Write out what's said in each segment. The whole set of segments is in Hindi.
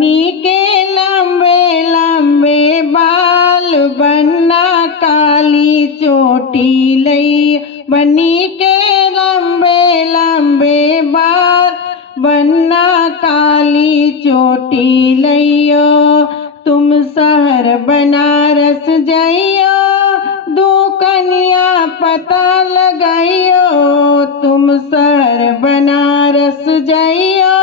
बनी के लंबे लंबे बाल बनना काली चोटी लई। बनी के लंबे लंबे बाल बनना काली चोटी लइयो। तुम शहर बनारस जाइयो दो कन्या पता लगाइयो। तुम शहर बनारस जाइयो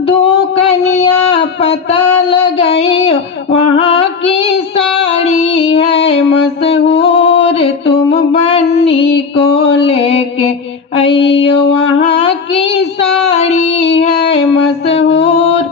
दो कन्या पता लगाइयो। वहाँ की साड़ी है मशहूर तुम बन्नी को लेके आइयो। वहाँ की साड़ी है मशहूर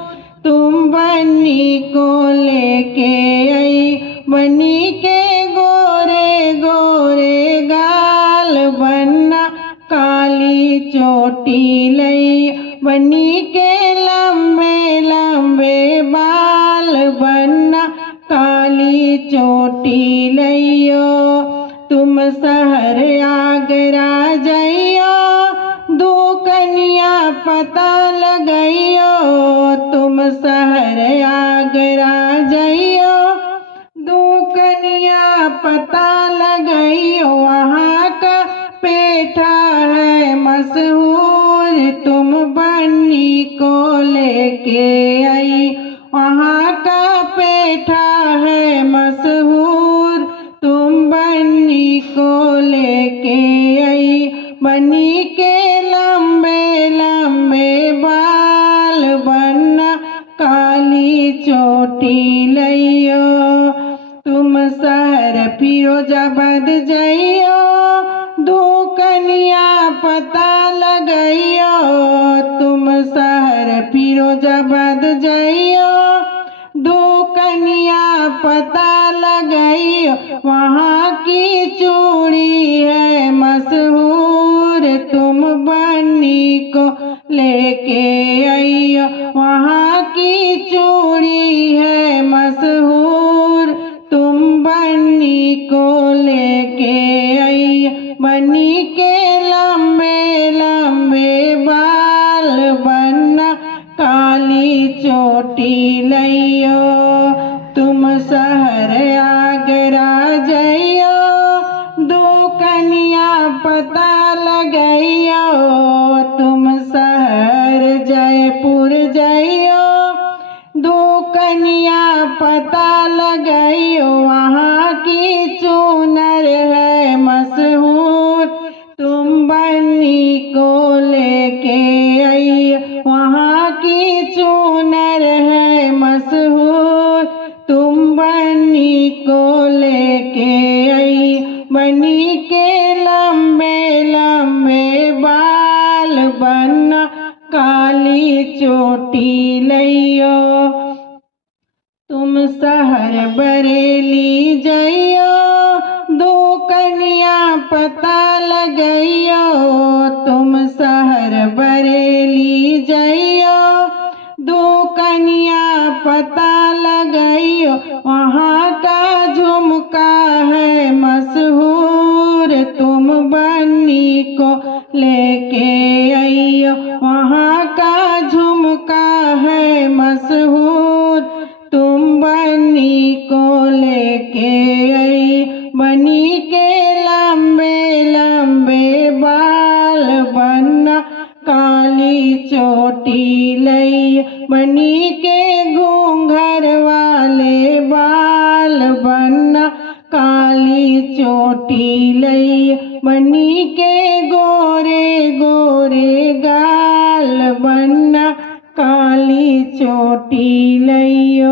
तुम बन्नी को लेके आई। बन्नी के गोरे गोरे गाल बनना काली चोटी लई। बन्नी के लंबे लंबे बाल बनना काली चोटी लइयो। तुम शहर आगरा जाइयो दो कन्या पता लगाइयो। तुम शहर आगरा जाइयो दो कन्या पता लगाइयो। वहाँ का पेठा है मशहूर तुम बन्नी को लेके आई। वहाँ का पेठा है मशहूर तुम बन्नी को लेके आई। बन्नी के लंबे लंबे बाल बनना काली चोटी लइयो। तुम शहर फिरोजाबाद जाइयो दो कन्या पता लगाइयो। तुम शहर फिरोजाबाद जाइयो दो कन्या पता लगाइयो। वहाँ की चूड़ी है मशहूर तुम बन्नी को लेके आइयो। वहाँ की चूड़ी है मशहूर तुम बन्नी को लेके आइयो। बन्नी के लंबे लंबे बाल बनना काली चोटी लइयो। तुम शहर आगरा जाइयो दो कन्या पता लगाइयो। तुम शहर जयपुर जाइयो दो कन्या पता लगाइयो। वहाँ की चूनर है मशहूर तुम बन्नी को लेके आइयो। वहाँ की चूनर है मशहूर तुम बन्नी को लेके आई। बन्नी के लंबे लंबे बाल बनना काली चोटी लइयो। तुम शहर बरेली जाइयो दो कन्या पता लगाइयो। तुम शहर बरेली जाइयो दो कन्या पता लगाइयो। वहाँ का झुमका है मशहूर तुम बन्नी को लेके आइयो। वहाँ का झुमका है मशहूर तुम बन्नी को लेके आई। बन्नी के लंबे लंबे बाल बनना काली चोटी लई। बन्नी के घूंघर वाले बाल बनना काली चोटी लई। बन्नी के गोरे गोरे गाल बनना काली चोटी लइयो।